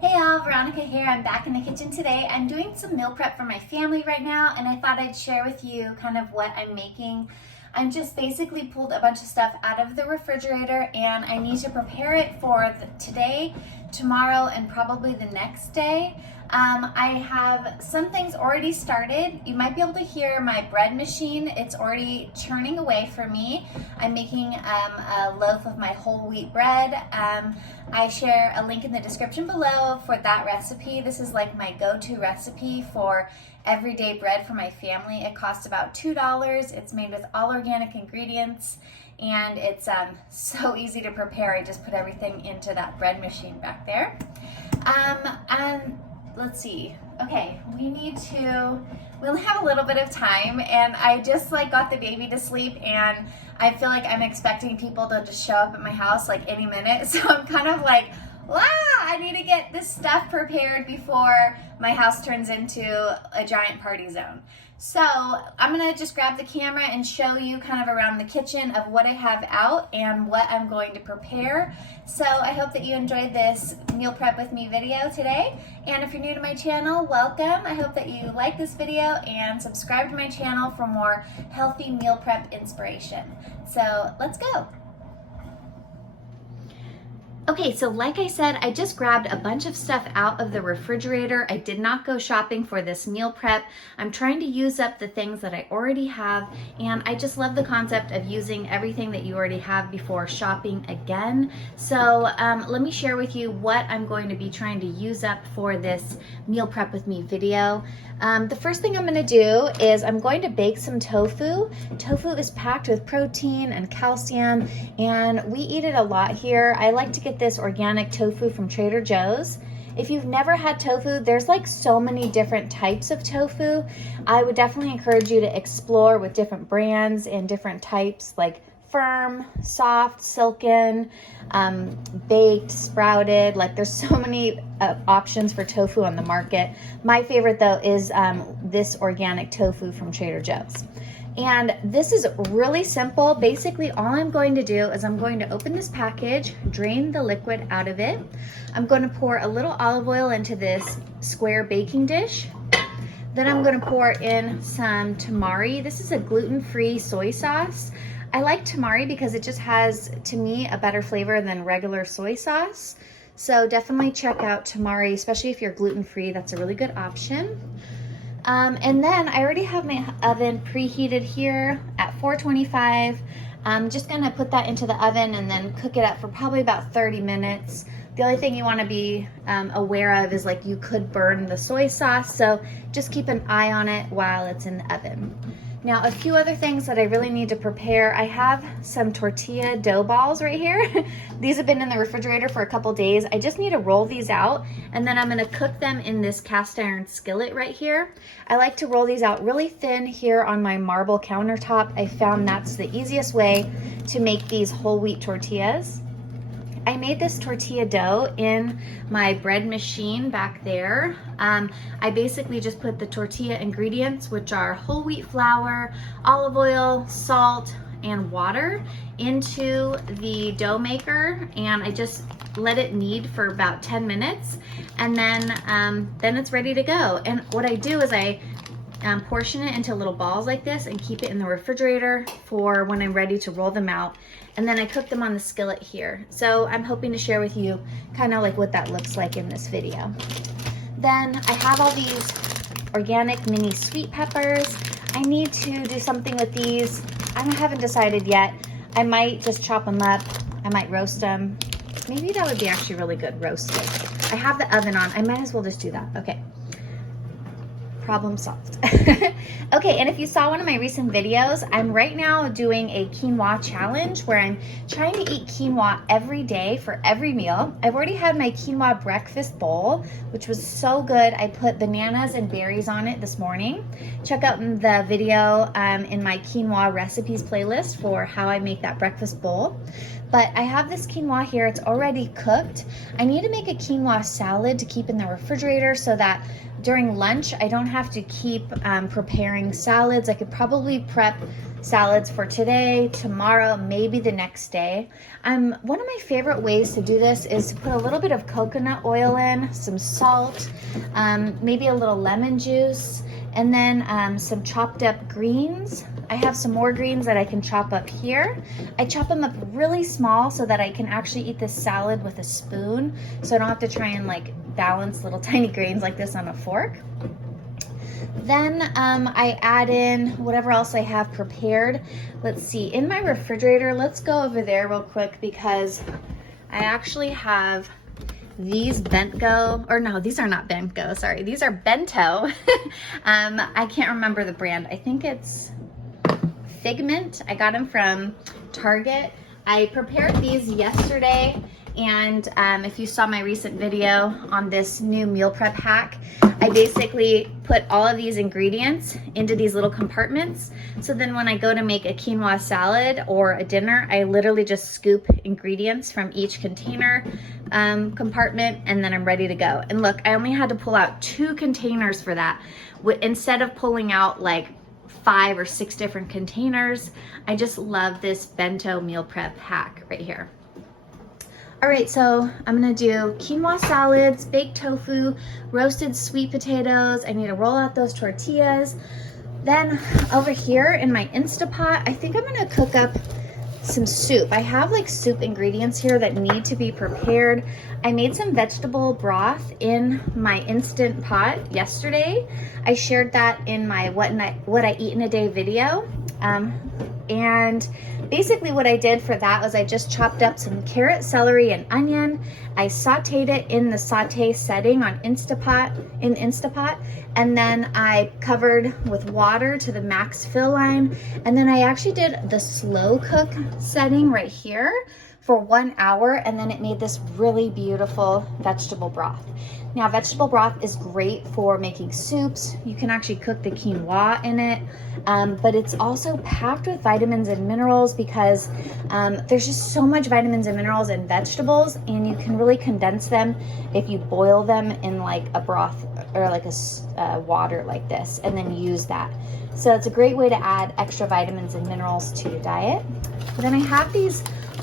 Hey y'all, Veronica here. I'm back in the kitchen today. I'm doing some meal prep for my family right now, and I thought I'd share with you kind of what I'm making. I'm just basically pulled a bunch of stuff out of the refrigerator, and I need to prepare it for today, tomorrow, and probably the next day. I have some things already started. You might be able to hear my bread machine. It's already churning away for me. I'm making a loaf of my whole wheat bread. I share a link in the description below for that recipe. This is like my go-to recipe for everyday bread for my family. It costs about $2. It's made with all organic ingredients, and it's so easy to prepare. I just put everything into that bread machine back there. And let's see. Okay, we only have a little bit of time, and I just got the baby to sleep, and I feel like I'm expecting people to just show up at my house any minute. So I'm kind of like, wow, I need to get this stuff prepared before my house turns into a giant party zone. So I'm gonna just grab the camera and show you kind of around the kitchen of what I have out and what I'm going to prepare. So I hope that you enjoyed this meal prep with me video today. And if you're new to my channel, welcome. I hope that you like this video and subscribe to my channel for more healthy meal prep inspiration. So let's go. Okay, so like I said, I just grabbed a bunch of stuff out of the refrigerator. I did not go shopping for this meal prep. I'm trying to use up the things that I already have, and I just love the concept of using everything that you already have before shopping again. So let me share with you what I'm going to be trying to use up for this meal prep with me video. The first thing I'm gonna do is I'm going to bake some tofu. Tofu is packed with protein and calcium, and we eat it a lot here. I like to get this organic tofu from Trader Joe's. If you've never had tofu, there's so many different types of tofu. I would definitely encourage you to explore with different brands and different types, like firm, soft, silken, baked, sprouted. There's so many options for tofu on the market. My favorite though is this organic tofu from Trader Joe's. And this is really simple. Basically, all I'm going to do is I'm going to open this package, drain the liquid out of it. I'm going to pour a little olive oil into this square baking dish. Then I'm going to pour in some tamari. This is a gluten-free soy sauce. I like tamari because it just has, to me, a better flavor than regular soy sauce. So definitely check out tamari, especially if you're gluten-free. That's a really good option. And then I already have my oven preheated here at 425. I'm just gonna put that into the oven and then cook it up for probably about 30 minutes. The only thing you wanna be aware of is you could burn the soy sauce, so just keep an eye on it while it's in the oven. Now, a few other things that I really need to prepare. I have some tortilla dough balls right here. These have been in the refrigerator for a couple days. I just need to roll these out, and then I'm gonna cook them in this cast iron skillet right here. I like to roll these out really thin here on my marble countertop. I found that's the easiest way to make these whole wheat tortillas. I made this tortilla dough in my bread machine back there. I basically just put the tortilla ingredients, which are whole wheat flour, olive oil, salt, and water, into the dough maker, and I just let it knead for about 10 minutes, and then it's ready to go. And what I do is I portion it into little balls like this and keep it in the refrigerator for when I'm ready to roll them out. And then I cook them on the skillet here. So I'm hoping to share with you kind of what that looks like in this video. Then I have all these organic mini sweet peppers. I need to do something with these. I haven't decided yet. I might just chop them up. I might roast them. Maybe that would be actually really good roasted. I have the oven on. I might as well just do that. Okay. Problem solved. Okay, and if you saw one of my recent videos, I'm right now doing a quinoa challenge where I'm trying to eat quinoa every day for every meal. I've already had my quinoa breakfast bowl, which was so good. I put bananas and berries on it this morning. Check out the video in my quinoa recipes playlist for how I make that breakfast bowl. But I have this quinoa here, it's already cooked. I need to make a quinoa salad to keep in the refrigerator so that during lunch I don't have to keep preparing salads. I could probably prep salads for today, tomorrow, maybe the next day. One of my favorite ways to do this is to put a little bit of coconut oil in, some salt, maybe a little lemon juice, and then some chopped up greens. I have some more greens that I can chop up here. I chop them up really small so that I can actually eat this salad with a spoon, so I don't have to try and like balance little tiny grains like this on a fork. Then I add in whatever else I have prepared. Let's see, in my refrigerator, let's go over there real quick because I actually have these bento, or no, these are not bento, sorry. These are bento. I can't remember the brand. I think it's Figment. I got them from Target. I prepared these yesterday, and if you saw my recent video on this new meal prep hack, I basically put all of these ingredients into these little compartments. So then when I go to make a quinoa salad or a dinner, I literally just scoop ingredients from each container compartment, and then I'm ready to go. And look, I only had to pull out 2 containers for that. Instead of pulling out like 5 or 6 different containers. I just love this bento meal prep hack right here. All right, so I'm gonna do quinoa salads, baked tofu, roasted sweet potatoes. I need to roll out those tortillas. Then over here in my Instapot, I think I'm gonna cook up some soup. I have like soup ingredients here that need to be prepared. I made some vegetable broth in my Instant Pot yesterday. I shared that in my what I eat in a day video. And basically what I did for that was I just chopped up some carrot, celery, and onion. I sauteed it in the saute setting on Instapot, and then I covered with water to the max fill line. And then I actually did the slow cook setting right here for 1 hour, and then it made this really beautiful vegetable broth. Now, vegetable broth is great for making soups. You can actually cook the quinoa in it, but it's also packed with vitamins and minerals because there's just so much vitamins and minerals in vegetables, and you can really condense them if you boil them in like a broth or like a water like this, and then use that. So it's a great way to add extra vitamins and minerals to your diet. But then I have these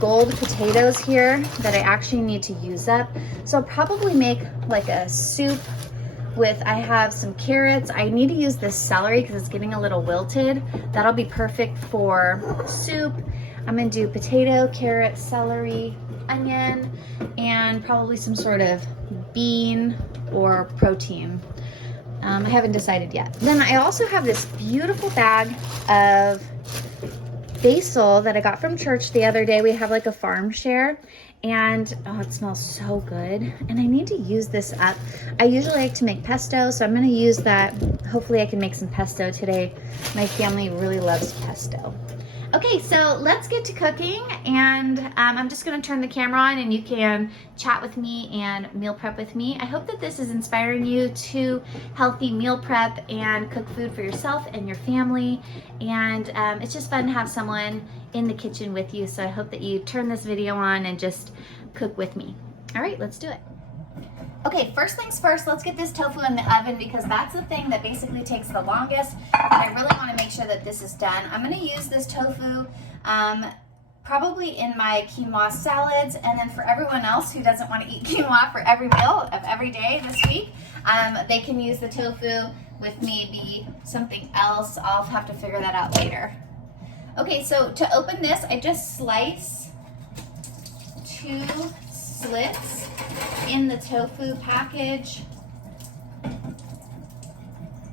gold potatoes here that I actually need to use up. So I'll probably make like a soup with, I have some carrots. I need to use this celery because it's getting a little wilted. That'll be perfect for soup. I'm gonna do potato, carrot, celery, onion, and probably some sort of bean or protein. I haven't decided yet. Then I also have this beautiful bag of basil that I got from church the other day. We have like a farm share, and oh, it smells so good. And I need to use this up. I usually like to make pesto, so I'm gonna use that. Hopefully I can make some pesto today. My family really loves pesto. Okay, so let's get to cooking, and I'm just gonna turn the camera on and you can chat with me and meal prep with me. I hope that this is inspiring you to healthy meal prep and cook food for yourself and your family. And it's just fun to have someone in the kitchen with you, so I hope that you turn this video on and just cook with me. All right, let's do it. Okay, first things first, let's get this tofu in the oven because that's the thing that basically takes the longest. And I really want to make sure that this is done. I'm going to use this tofu probably in my quinoa salads, and then for everyone else who doesn't want to eat quinoa for every meal of every day this week, they can use the tofu with maybe something else. I'll have to figure that out later. Okay, so to open this, I just slice 2 slits in the tofu package.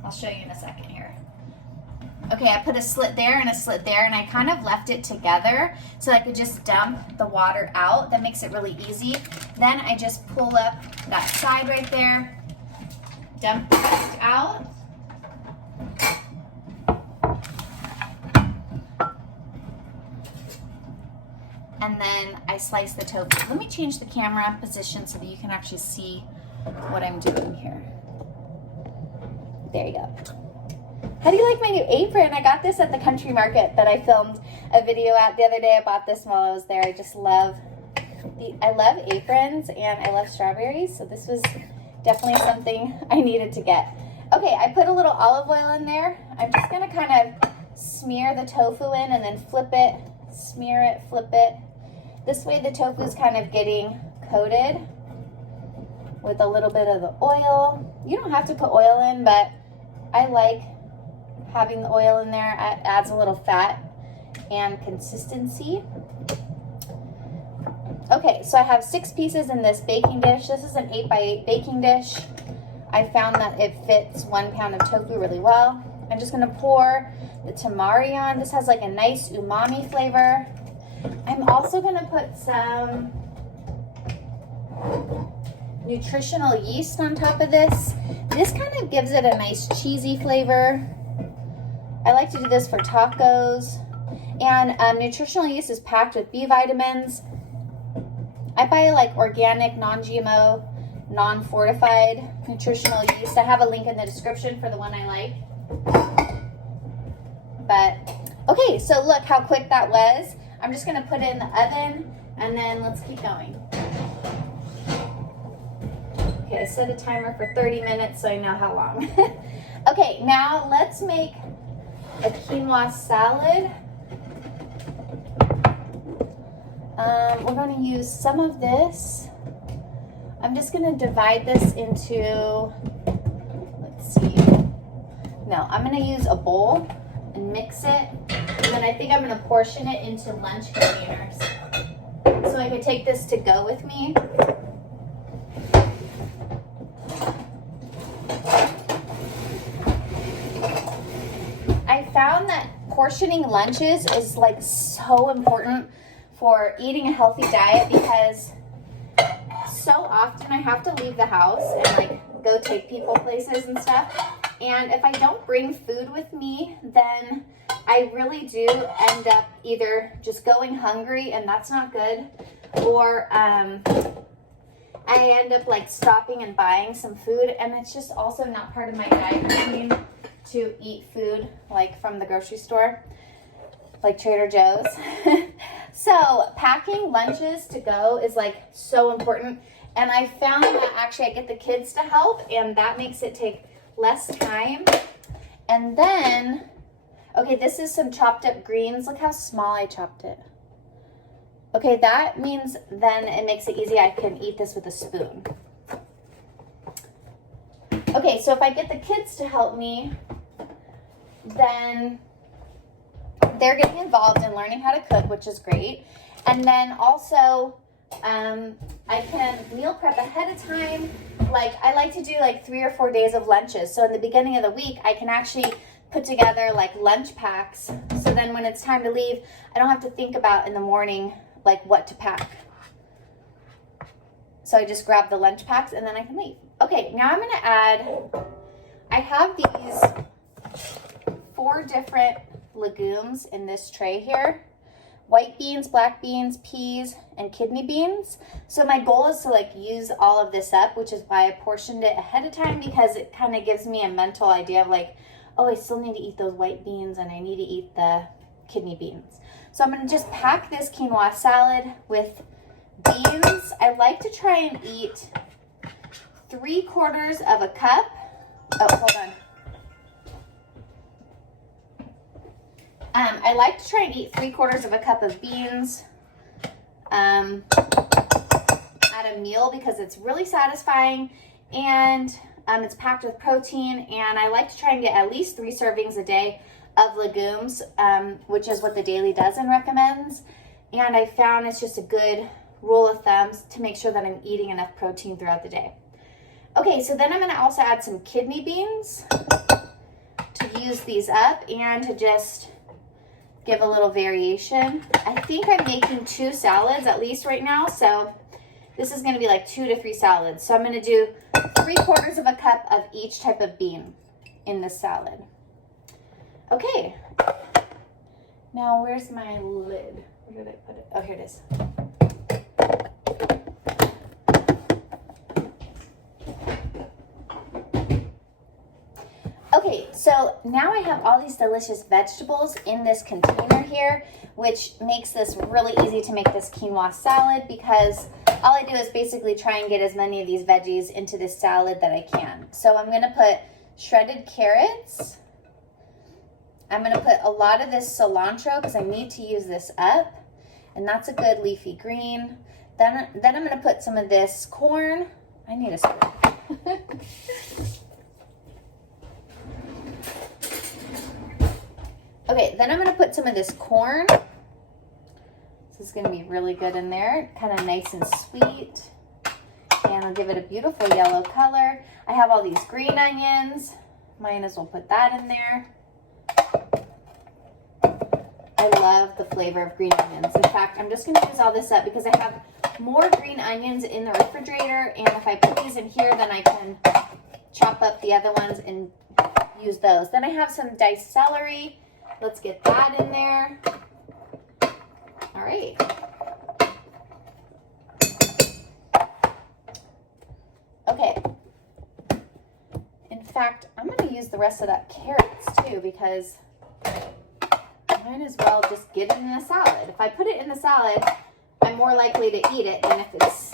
I'll show you in a second here. Okay, I put a slit there and a slit there, and I kind of left it together so I could just dump the water out. That makes it really easy. Then I just pull up that side right there, dump the rest out. And then I slice the tofu. Let me change the camera position so that you can actually see what I'm doing here. There you go. How do you like my new apron? I got this at the country market that I filmed a video at the other day. I bought this while I was there. I just love I love aprons and I love strawberries. So this was definitely something I needed to get. Okay, I put a little olive oil in there. I'm just gonna kind of smear the tofu in and then flip it, smear it, flip it. This way the tofu is kind of getting coated with a little bit of the oil. You don't have to put oil in, but I like having the oil in there. It adds a little fat and consistency. Okay, so I have 6 pieces in this baking dish. This is an 8x8 baking dish. I found that it fits 1 pound of tofu really well. I'm just gonna pour the tamari on. This has like a nice umami flavor. I'm also gonna put some nutritional yeast on top of this. This kind of gives it a nice cheesy flavor. I like to do this for tacos. And nutritional yeast is packed with B vitamins. I buy like organic, non-GMO, non-fortified nutritional yeast. I have a link in the description for the one I like. But, okay, so look how quick that was. I'm just gonna put it in the oven and then let's keep going. Okay, I set a timer for 30 minutes so I know how long. Okay, now let's make a quinoa salad. We're going to use some of this. I'm just going to divide this into, let's see. No, I'm going to use a bowl and mix it. And then I think I'm going to portion it into lunch containers. So I could take this to go with me. I found that portioning lunches is like so important for eating a healthy diet because so often I have to leave the house and like go take people places and stuff. And if I don't bring food with me, then I really do end up either just going hungry and that's not good, or I end up like stopping and buying some food, and it's just also not part of my diet routine to eat food like from the grocery store, like Trader Joe's. So packing lunches to go is like so important. And I found that actually I get the kids to help and that makes it take less time. And then, okay, this is some chopped up greens. Look how small I chopped it. Okay, that means then it makes it easy. I can eat this with a spoon. Okay, so if I get the kids to help me, then they're getting involved in learning how to cook, which is great. And then also, I can meal prep ahead of time. Like I like to do like 3 or 4 days of lunches. So in the beginning of the week, I can actually put together like lunch packs. So then when it's time to leave, I don't have to think about in the morning, like what to pack. So I just grab the lunch packs and then I can leave. Okay, now I'm gonna add, I have these 4 different legumes in this tray here: white beans, black beans, peas, and kidney beans. So my goal is to like use all of this up, which is why I portioned it ahead of time, because it kind of gives me a mental idea of like, oh, I still need to eat those white beans and I need to eat the kidney beans. So I'm gonna just pack this quinoa salad with beans. I like to try and eat 3/4 of a cup. Oh, hold on. I like to try and eat 3/4 of a cup of beans at a meal because it's really satisfying and it's packed with protein. And I like to try and get at least 3 servings a day of legumes, which is what the Daily Dozen recommends. And I found it's just a good rule of thumb to make sure that I'm eating enough protein throughout the day. Okay, so then I'm going to also add some kidney beans to use these up and to just give a little variation. I think I'm making 2 salads at least right now, so this is going to be like 2 to 3 salads. So I'm going to do 3/4 of a cup of each type of bean in this salad. Okay, now where's my lid? Where did I put it? Oh, here it is. Okay, So now I have all these delicious vegetables in this container here, which makes this really easy to make this quinoa salad, because all I do is basically try and get as many of these veggies into this salad that I can. So I'm gonna put shredded carrots. I'm gonna put a lot of this cilantro because I need to use this up, and that's a good leafy green. Then I'm gonna put some of this corn. I need a spoon. Okay, then I'm gonna put some of this corn. This is gonna be really good in there, kind of nice and sweet. And I'll give it a beautiful yellow color. I have all these green onions. Might as well put that in there. I love the flavor of green onions. In fact, I'm just gonna use all this up because I have more green onions in the refrigerator, and if I put these in here, then I can chop up the other ones and use those. Then I have some diced celery. Let's get that in there. All right. Okay. In fact, I'm going to use the rest of that carrots too, because I might as well just get it in a salad. If I put it in the salad, I'm more likely to eat it than if it's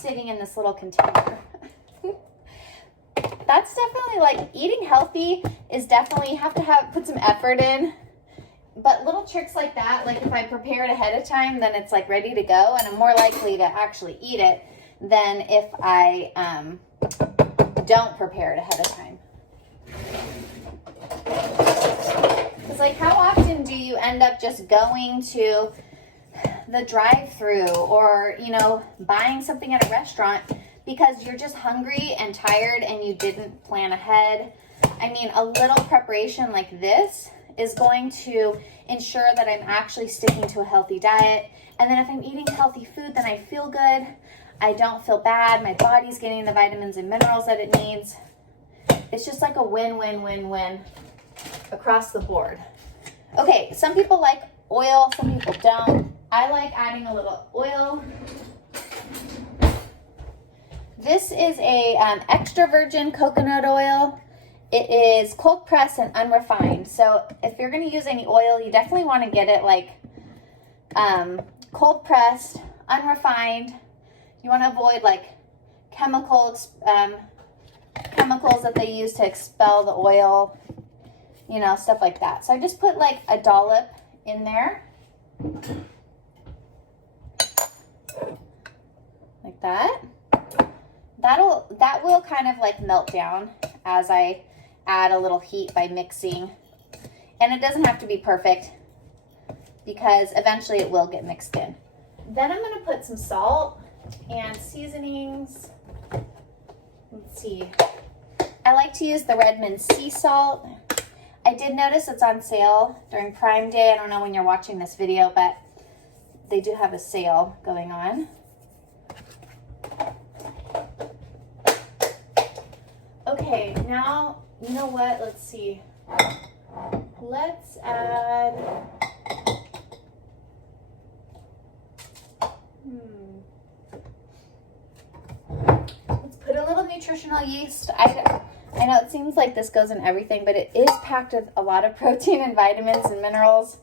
sitting in this little container. That's definitely, like, eating healthy is definitely, you have to put some effort in. But little tricks like that, like if I prepare it ahead of time, then it's like ready to go, and I'm more likely to actually eat it than if I don't prepare it ahead of time. Because, like, how often do you end up just going to the drive-through or, you know, buying something at a restaurant because you're just hungry and tired and you didn't plan ahead? I mean, a little preparation like this is going to ensure that I'm actually sticking to a healthy diet. And then if I'm eating healthy food, then I feel good. I don't feel bad. My body's getting the vitamins and minerals that it needs. It's just like a win-win-win-win across the board. Okay, some people like oil, some people don't. I like adding a little oil. This is a extra virgin coconut oil. It is cold pressed and unrefined. So if you're going to use any oil, you definitely want to get it like cold pressed, unrefined. You want to avoid like chemicals that they use to expel the oil, you know, stuff like that. So I just put like a dollop in there. Like that. That will kind of like melt down as I add a little heat by mixing. And it doesn't have to be perfect because eventually it will get mixed in. Then I'm going to put some salt and seasonings. Let's see. I like to use the Redmond sea salt. I did notice it's on sale during Prime Day. I don't know when you're watching this video, but they do have a sale going on. Okay, now, you know what? Let's see. Let's add... Let's put a little nutritional yeast. I know it seems like this goes in everything, but it is packed with a lot of protein and vitamins and minerals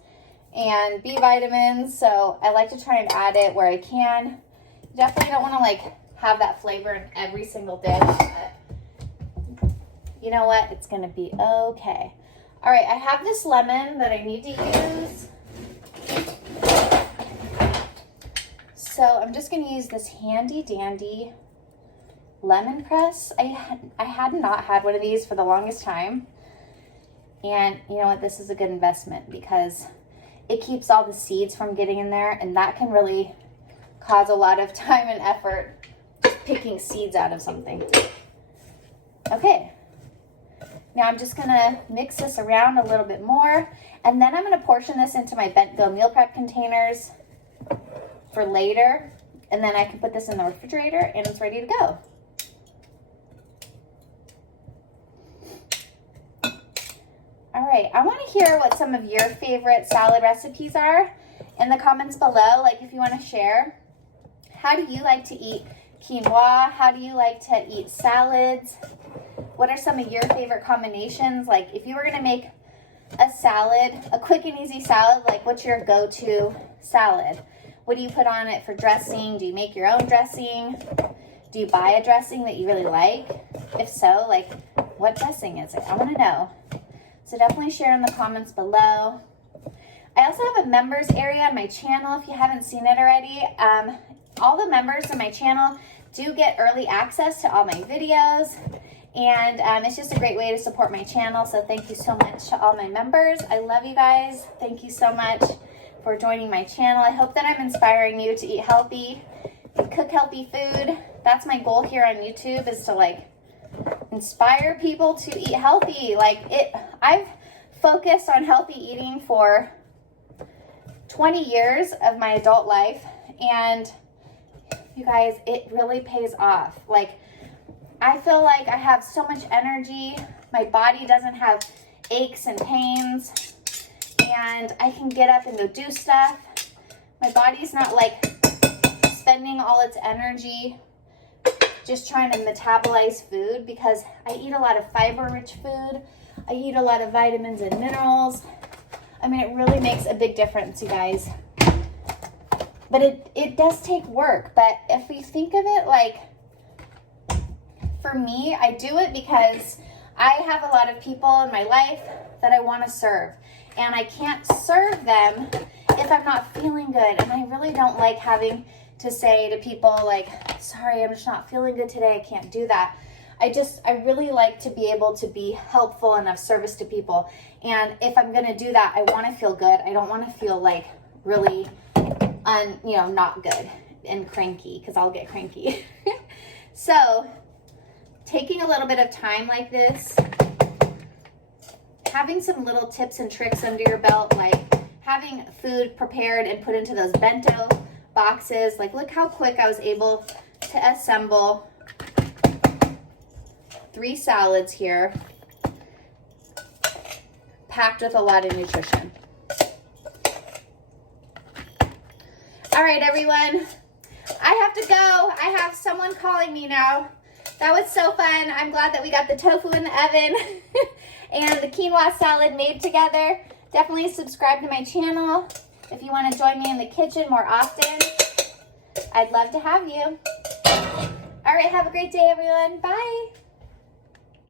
and B vitamins, so I like to try and add it where I can. You definitely don't want to like have that flavor in every single dish, but you know what? It's going to be okay. All right, I have this lemon that I need to use. So I'm just going to use this handy dandy lemon press. I had not had one of these for the longest time. And you know what? This is a good investment because it keeps all the seeds from getting in there, and that can really cause a lot of time and effort just picking seeds out of something. Okay. Now I'm just going to mix this around a little bit more, and then I'm going to portion this into my bent-go meal prep containers for later, and then I can put this in the refrigerator and it's ready to go. All right, I want to hear what some of your favorite salad recipes are in the comments below. Like if you want to share, how do you like to eat quinoa? How do you like to eat salads? What are some of your favorite combinations? Like if you were gonna make a salad, a quick and easy salad, like what's your go-to salad? What do you put on it for dressing? Do you make your own dressing? Do you buy a dressing that you really like? If so, like what dressing is it? I wanna know. So definitely share in the comments below. I also have a members area on my channel if you haven't seen it already. All the members in my channel do get early access to all my videos, and it's just a great way to support my channel. So thank you so much to all my members. I love you guys. Thank you so much for joining my channel. I hope that I'm inspiring you to eat healthy and cook healthy food. That's my goal here on YouTube, is to like inspire people to eat healthy. I've focused on healthy eating for 20 years of my adult life, and you guys, it really pays off. Like, I feel like I have so much energy. My body doesn't have aches and pains, and I can get up and go do stuff. My body's not like spending all its energy just trying to metabolize food, because I eat a lot of fiber-rich food. I eat a lot of vitamins and minerals. I mean, it really makes a big difference, you guys. But it does take work. But if we think of it like, for me, I do it because I have a lot of people in my life that I want to serve. And I can't serve them if I'm not feeling good. And I really don't like having to say to people like, sorry, I'm just not feeling good today. I can't do that. I really like to be able to be helpful and of service to people. And if I'm going to do that, I want to feel good. I don't want to feel like really not good and cranky, because I'll get cranky. So taking a little bit of time like this, having some little tips and tricks under your belt, like having food prepared and put into those bento boxes. Like, look how quick I was able to assemble 3 salads here, packed with a lot of nutrition. All right, everyone, I have to go. I have someone calling me now. That was so fun. I'm glad that we got the tofu in the oven and the quinoa salad made together. Definitely subscribe to my channel if you want to join me in the kitchen more often. I'd love to have you. All right, have a great day, everyone. Bye.